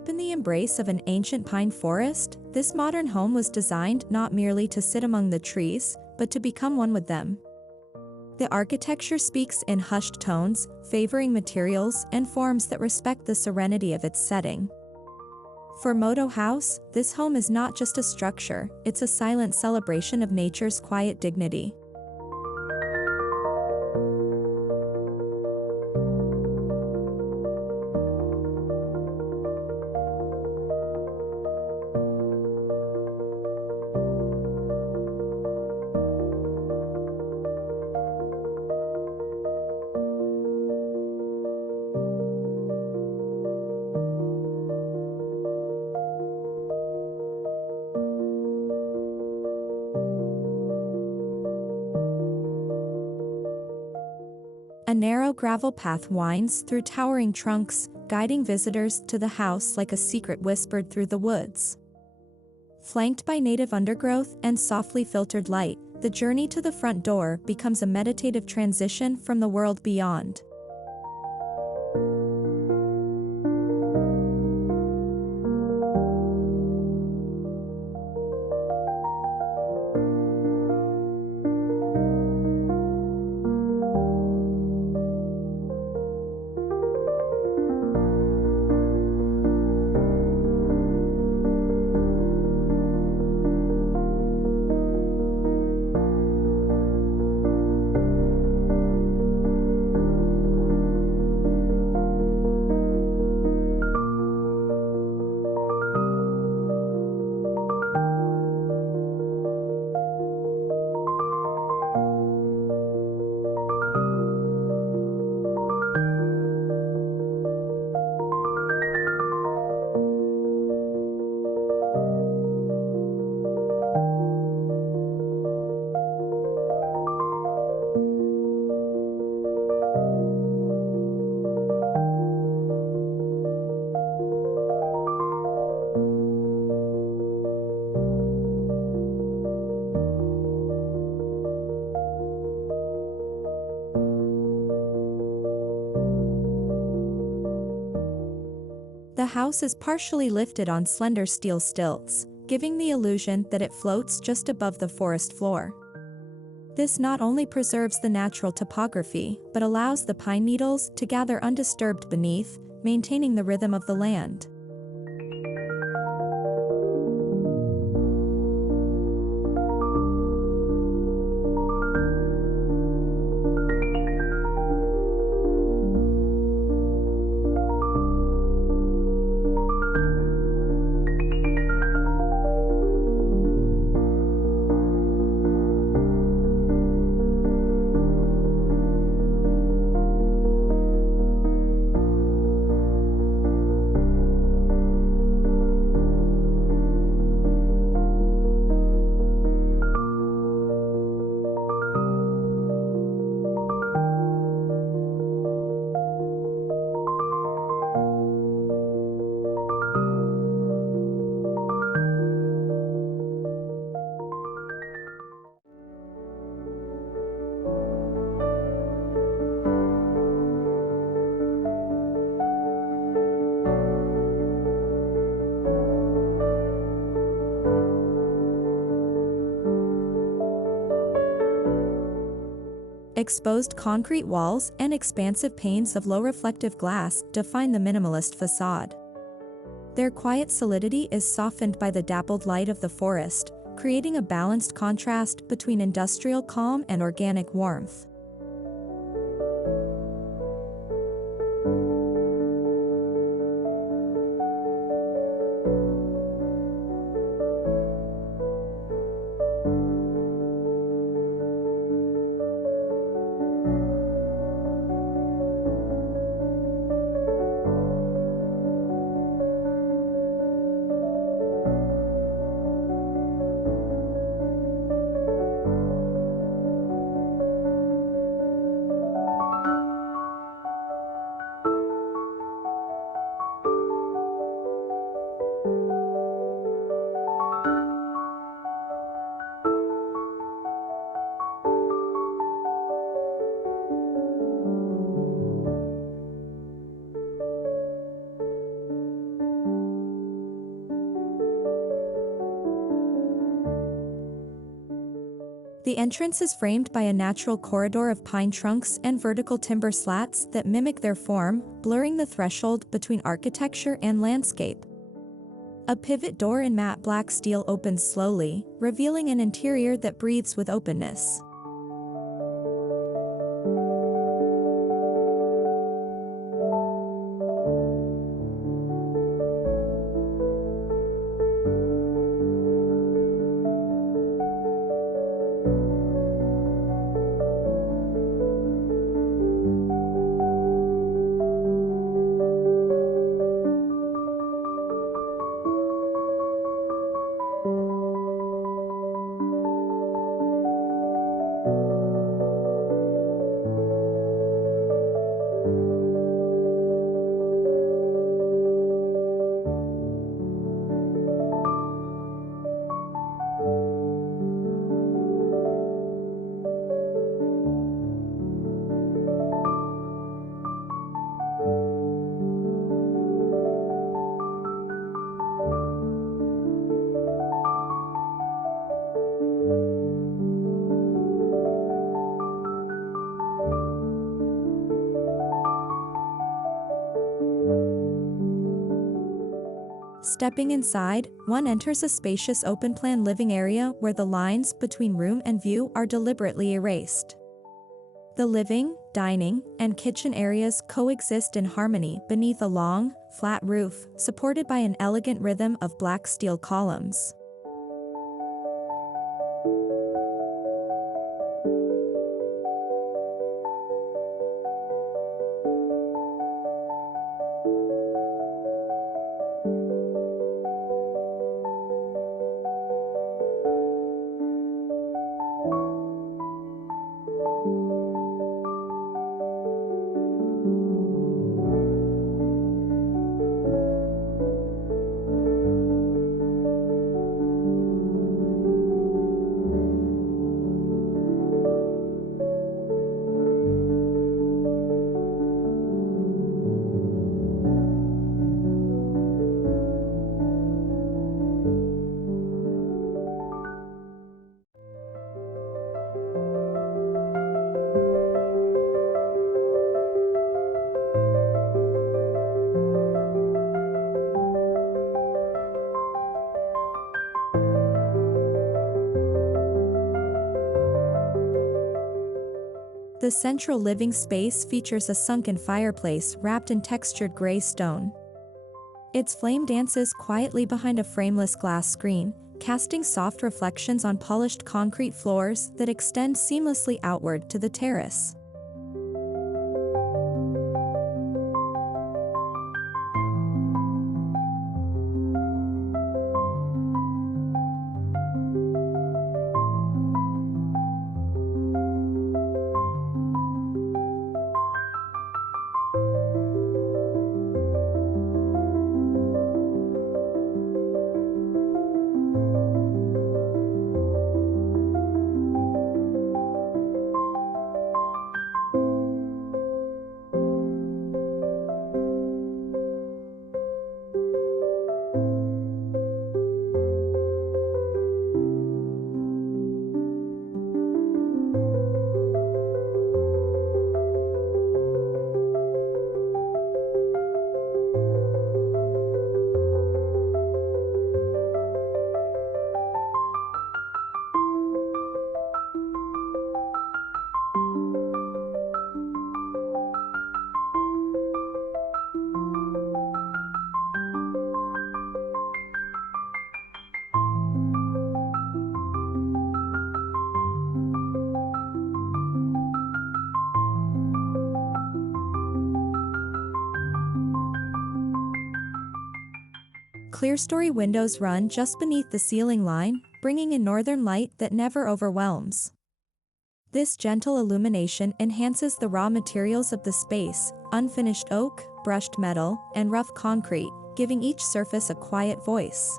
Deep in the embrace of an ancient pine forest, this modern home was designed not merely to sit among the trees, but to become one with them. The architecture speaks in hushed tones, favoring materials and forms that respect the serenity of its setting. For Modo House, this home is not just a structure, it's a silent celebration of nature's quiet dignity. A narrow gravel path winds through towering trunks, guiding visitors to the house like a secret whispered through the woods. Flanked by native undergrowth and softly filtered light, the journey to the front door becomes a meditative transition from the world beyond. The house is partially lifted on slender steel stilts, giving the illusion that it floats just above the forest floor. This not only preserves the natural topography, but allows the pine needles to gather undisturbed beneath, maintaining the rhythm of the land. Exposed concrete walls and expansive panes of low reflective glass define the minimalist facade. Their quiet solidity is softened by the dappled light of the forest, creating a balanced contrast between industrial calm and organic warmth. The entrance is framed by a natural corridor of pine trunks and vertical timber slats that mimic their form, blurring the threshold between architecture and landscape. A pivot door in matte black steel opens slowly, revealing an interior that breathes with openness. Stepping inside, one enters a spacious open-plan living area where the lines between room and view are deliberately erased. The living, dining, and kitchen areas coexist in harmony beneath a long, flat roof, supported by an elegant rhythm of black steel columns. The central living space features a sunken fireplace wrapped in textured gray stone. Its flame dances quietly behind a frameless glass screen, casting soft reflections on polished concrete floors that extend seamlessly outward to the terrace. Clearstory windows run just beneath the ceiling line, bringing in northern light that never overwhelms. This gentle illumination enhances the raw materials of the space: unfinished oak, brushed metal, and rough concrete, giving each surface a quiet voice.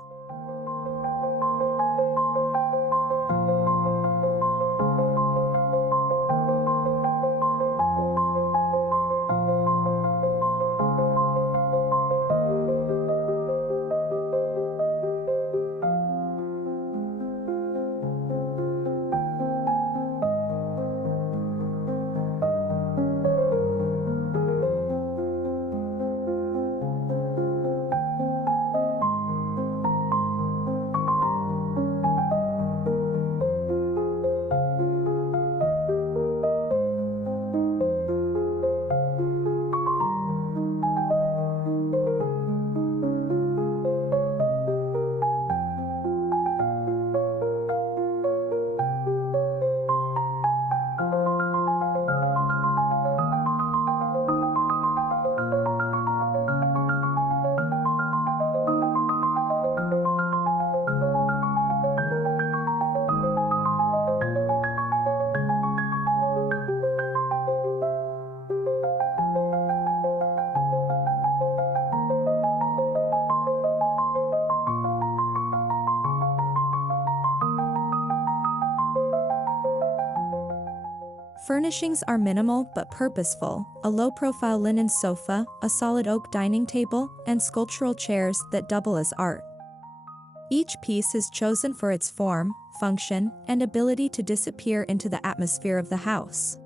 Furnishings are minimal but purposeful, a low-profile linen sofa, a solid oak dining table, and sculptural chairs that double as art. Each piece is chosen for its form, function, and ability to disappear into the atmosphere of the house.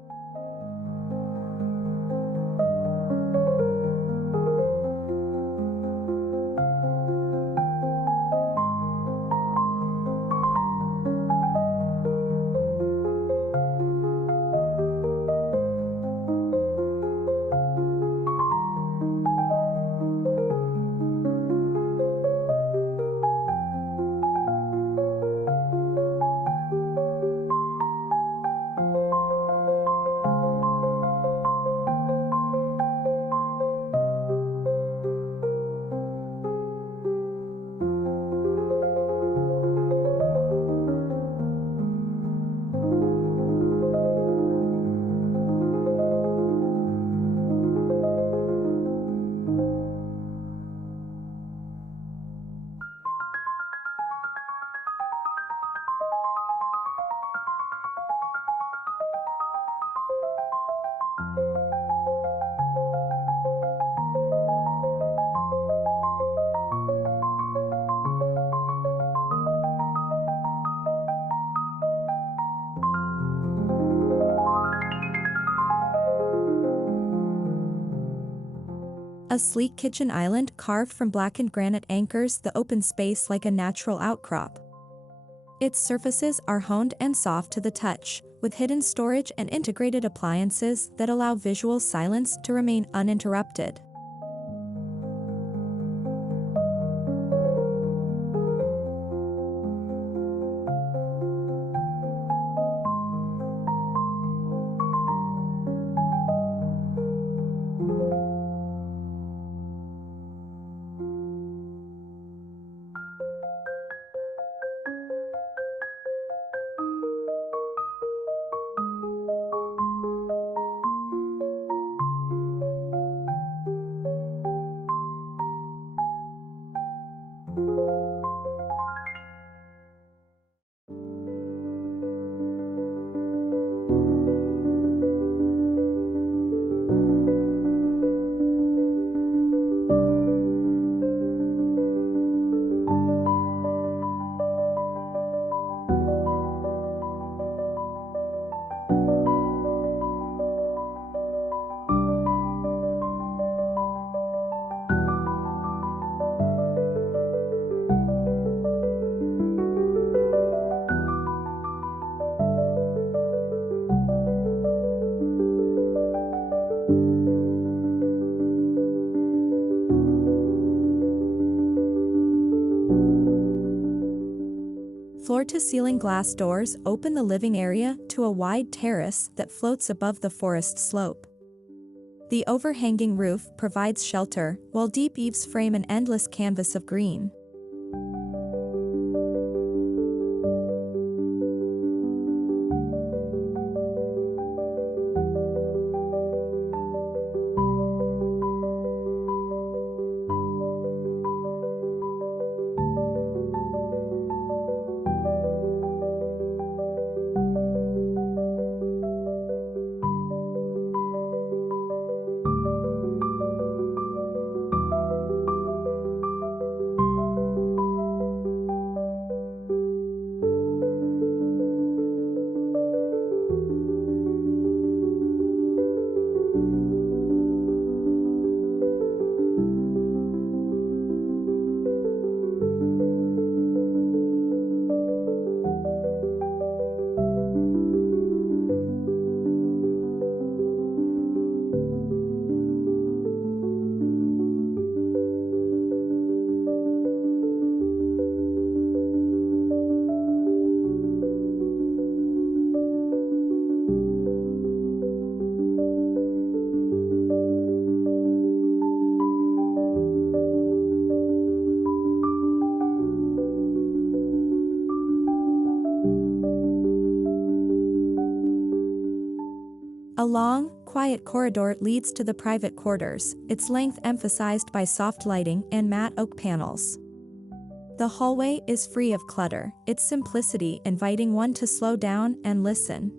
A sleek kitchen island carved from blackened granite anchors the open space like a natural outcrop. Its surfaces are honed and soft to the touch, with hidden storage and integrated appliances that allow visual silence to remain uninterrupted. Floor-to-ceiling glass doors open the living area to a wide terrace that floats above the forest slope. The overhanging roof provides shelter, while deep eaves frame an endless canvas of green. A long, quiet corridor leads to the private quarters, its length emphasized by soft lighting and matte oak panels. The hallway is free of clutter, its simplicity inviting one to slow down and listen.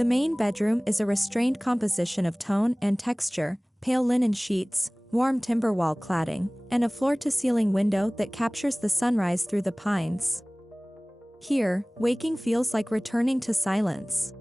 The main bedroom is a restrained composition of tone and texture, pale linen sheets, warm timber wall cladding, and a floor-to-ceiling window that captures the sunrise through the pines. Here, waking feels like returning to silence.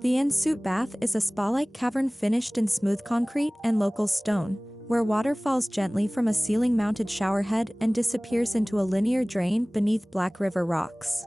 The Ensuite bath is a spa-like cavern finished in smooth concrete and local stone, where water falls gently from a ceiling-mounted showerhead and disappears into a linear drain beneath Black River rocks.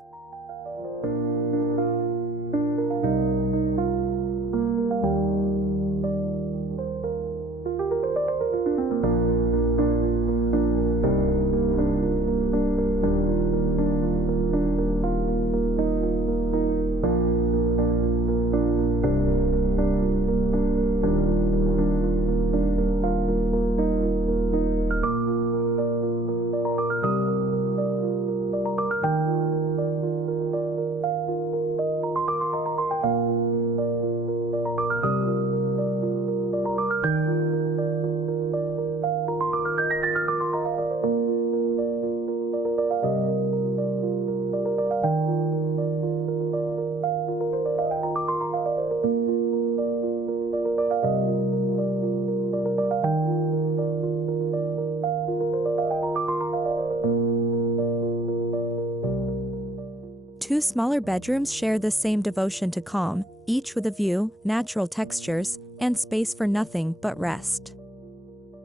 Two smaller bedrooms share the same devotion to calm, each with a view, natural textures, and space for nothing but rest.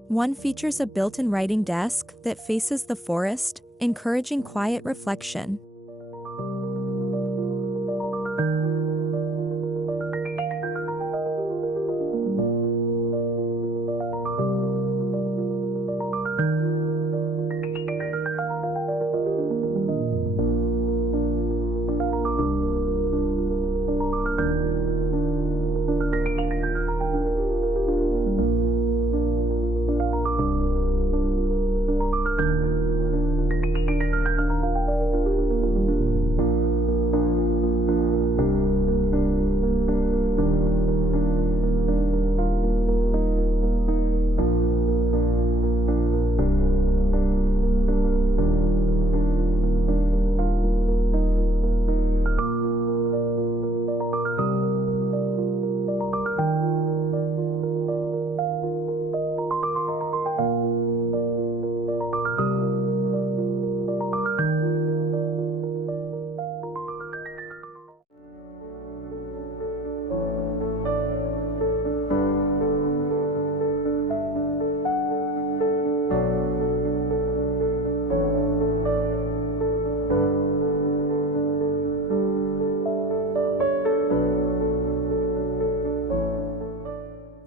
One features a built-in writing desk that faces the forest, encouraging quiet reflection.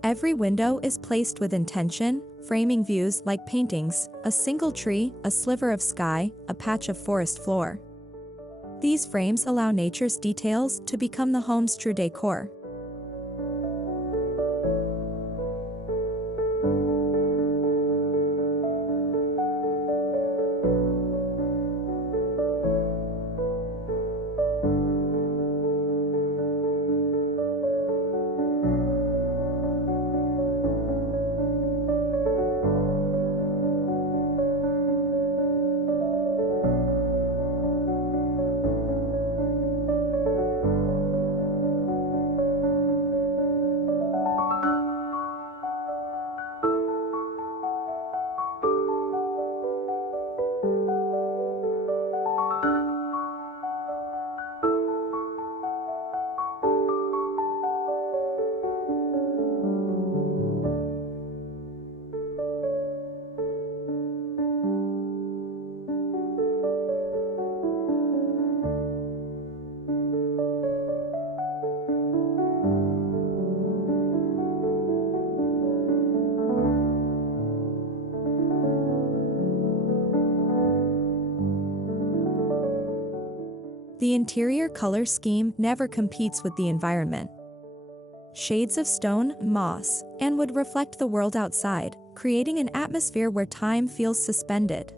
Every window is placed with intention, framing views like paintings, a single tree, a sliver of sky, a patch of forest floor. These frames allow nature's details to become the home's true decor. The interior color scheme never competes with the environment. Shades of stone, moss, and wood reflect the world outside, creating an atmosphere where time feels suspended.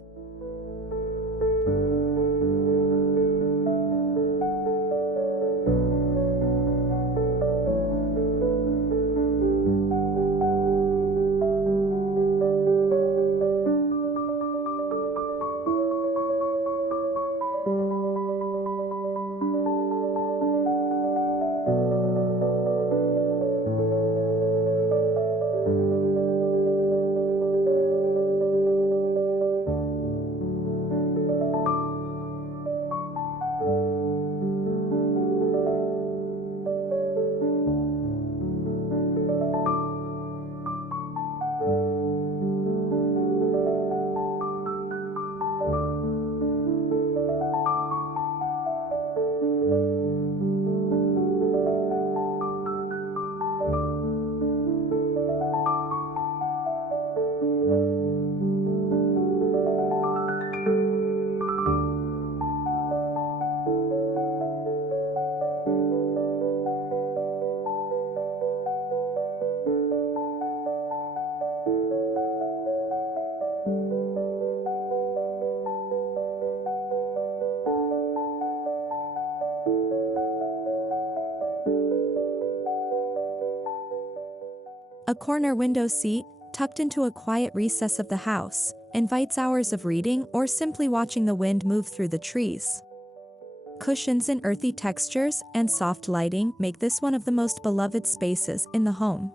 A corner window seat, tucked into a quiet recess of the house, invites hours of reading or simply watching the wind move through the trees. Cushions in earthy textures and soft lighting make this one of the most beloved spaces in the home.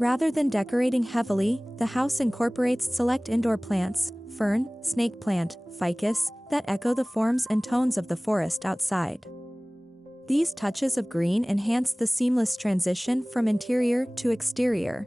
Rather than decorating heavily, the house incorporates select indoor plants, fern, snake plant, ficus, that echo the forms and tones of the forest outside. These touches of green enhance the seamless transition from interior to exterior.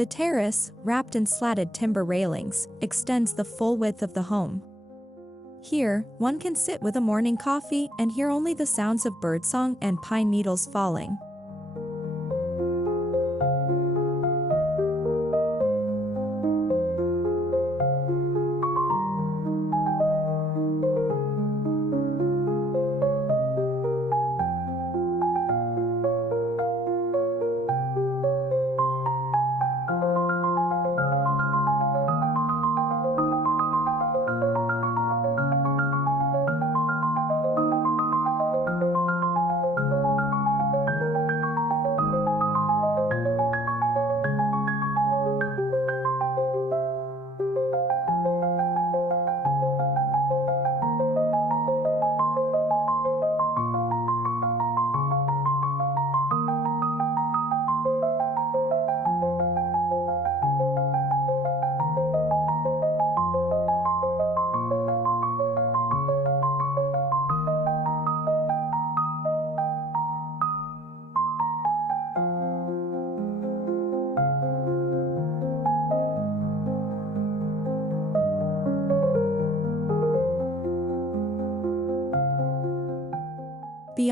The terrace, wrapped in slatted timber railings, extends the full width of the home. Here, one can sit with a morning coffee and hear only the sounds of birdsong and pine needles falling.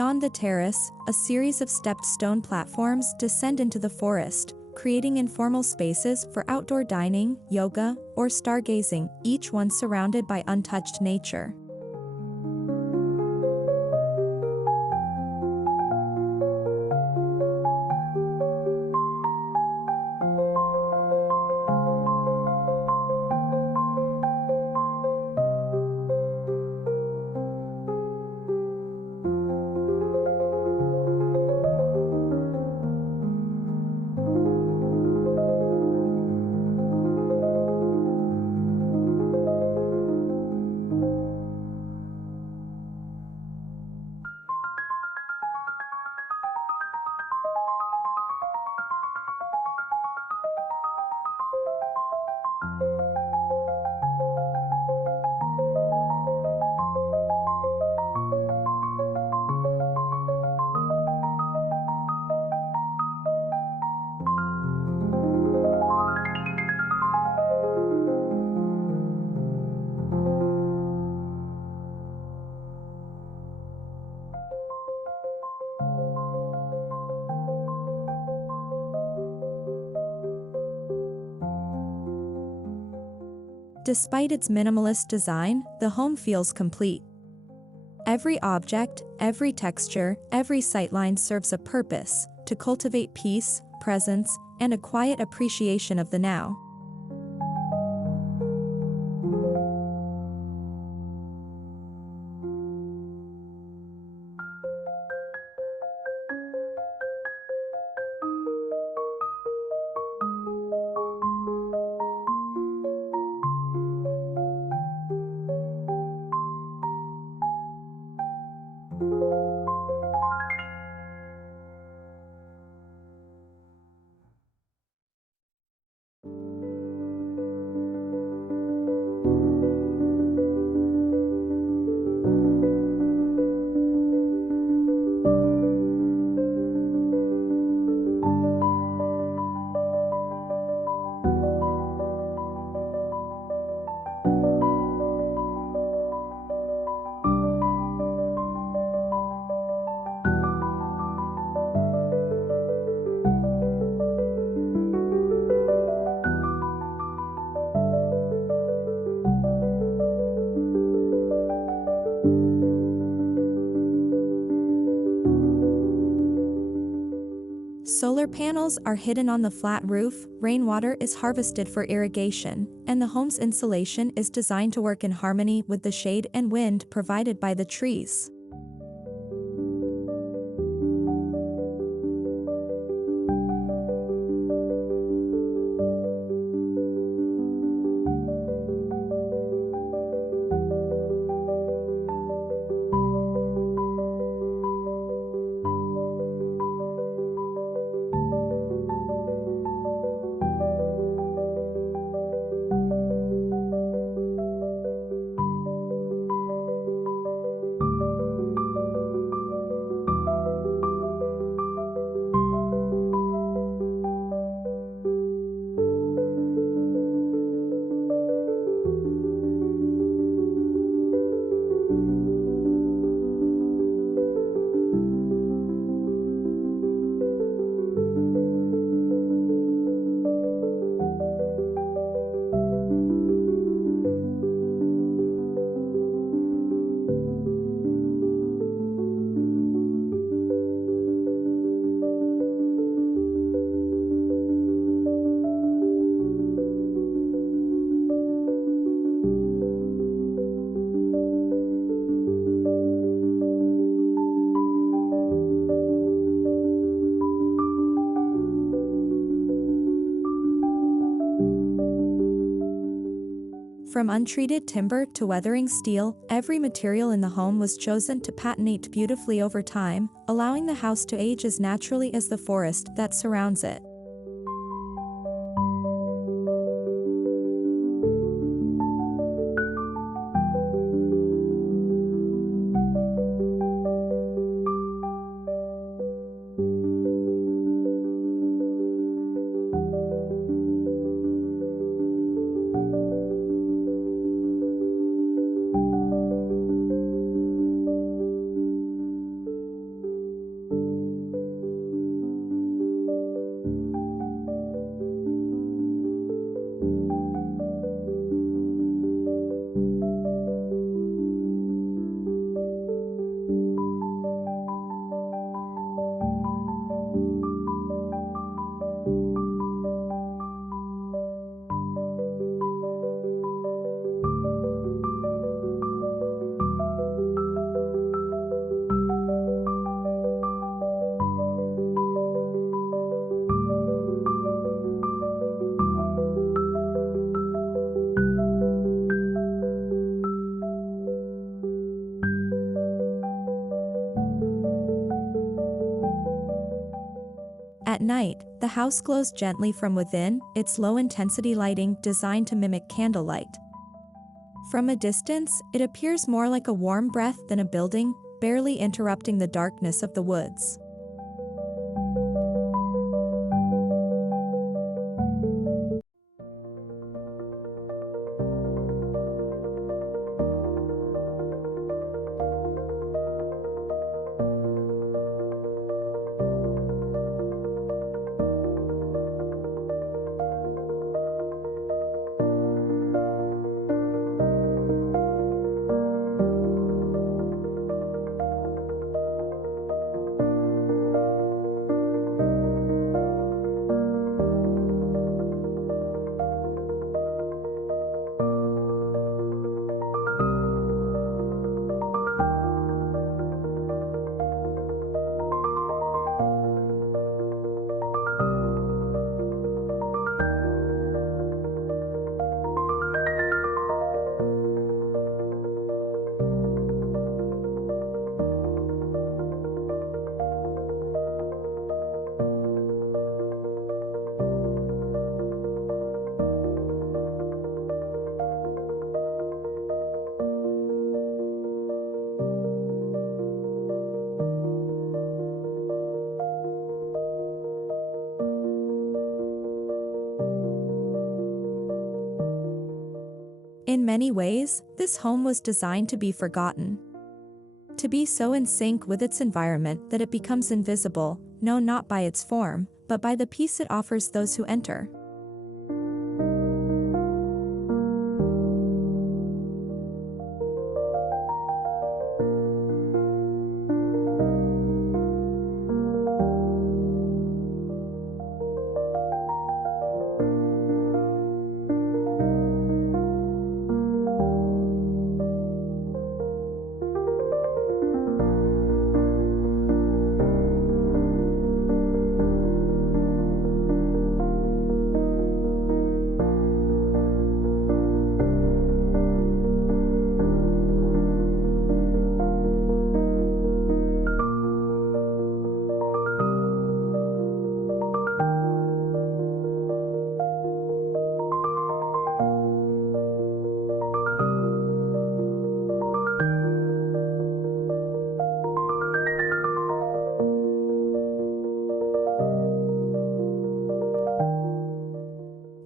Beyond the terrace, a series of stepped stone platforms descend into the forest, creating informal spaces for outdoor dining, yoga, or stargazing, each one surrounded by untouched nature. Despite its minimalist design, the home feels complete. Every object, every texture, every sightline serves a purpose: to cultivate peace, presence, and a quiet appreciation of the now. Solar panels are hidden on the flat roof, rainwater is harvested for irrigation, and the home's insulation is designed to work in harmony with the shade and wind provided by the trees. From untreated timber to weathering steel, every material in the home was chosen to patinate beautifully over time, allowing the house to age as naturally as the forest that surrounds it. night, the house glows gently from within, its low-intensity lighting designed to mimic candlelight. From a distance, it appears more like a warm breath than a building, barely interrupting the darkness of the woods. In many ways, this home was designed to be forgotten. To be so in sync with its environment that it becomes invisible, known not by its form, but by the peace it offers those who enter.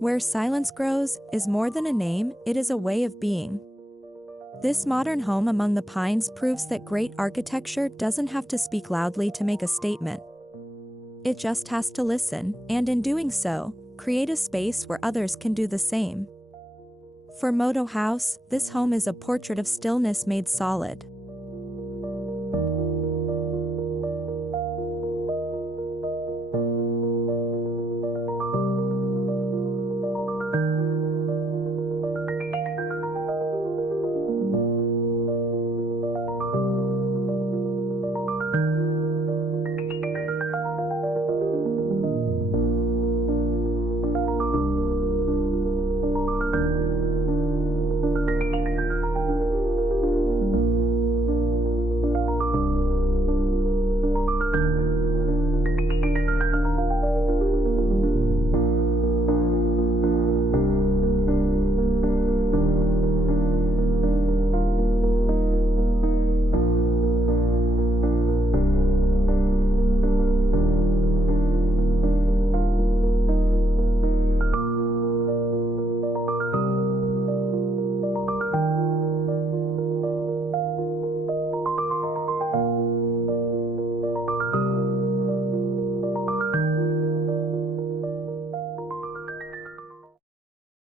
Where silence grows is more than a name, it is a way of being. This modern home among the pines proves that great architecture doesn't have to speak loudly to make a statement. It just has to listen, and in doing so, create a space where others can do the same. For Modo House, this home is a portrait of stillness made solid.